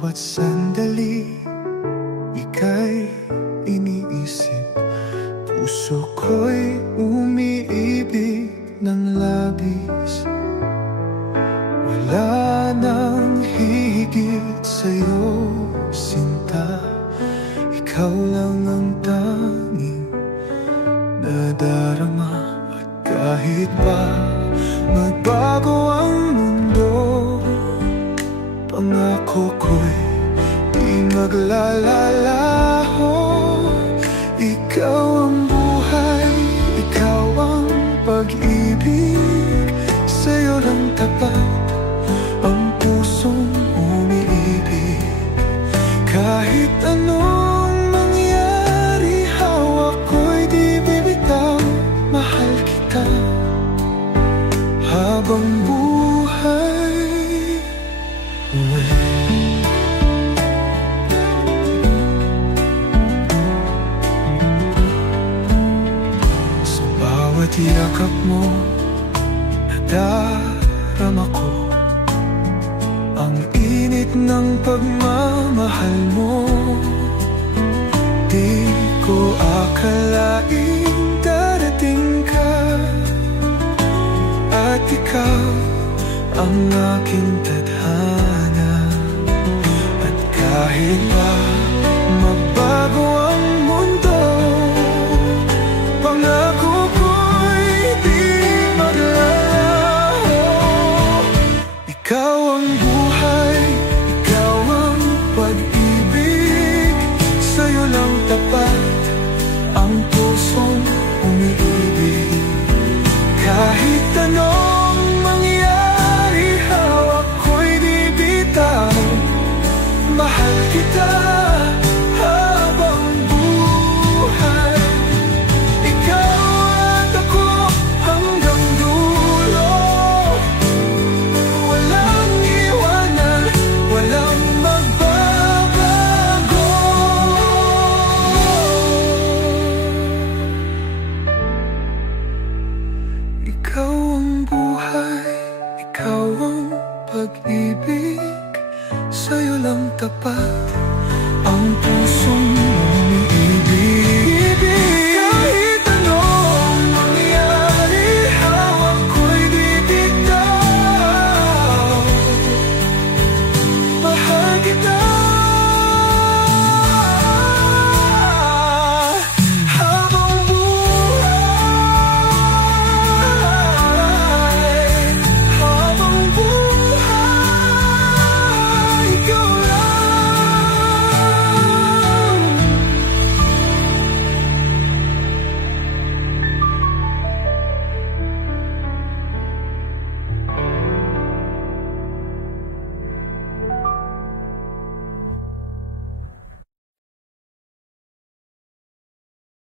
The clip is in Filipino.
bawat sandali, ika'y iniisip. Puso ko'y umiibig ng labis. Wala nang higit sa'yo, sinta. Ikaw lang ang tanging nadarama. At kahit pa magbago ang mundo, pangako ko'y di maglalalaho. Ikaw ang buhay, ikaw ang pag-ibig. Sa'yo lang tapat ang pusong umiibig. Kahit anong mangyari, hawak ko'y di bibitaw. Mahal kita habang buhay. Sa bawat yakap mo, nadarama ko ang init ng pagmamahal mo. Di ko akalaing darating ka, at ikaw ang aking tadhana. At kahit pa magbago ang mundo, pangako ko'y di maglalaho. Ikaw ang buhay, ikaw ang pag-ibig. Sa'yo lang tapat ang pusong umiibig. Kahit anong mangyari, hawak ko'y di bitaw. Mahal kita habang buhay. Ikaw at ako hanggang dulo. Walang iwanan, walang magbabago. Ikaw ang buhay, ikaw ang pag-ibig. Sa'yo lang tapat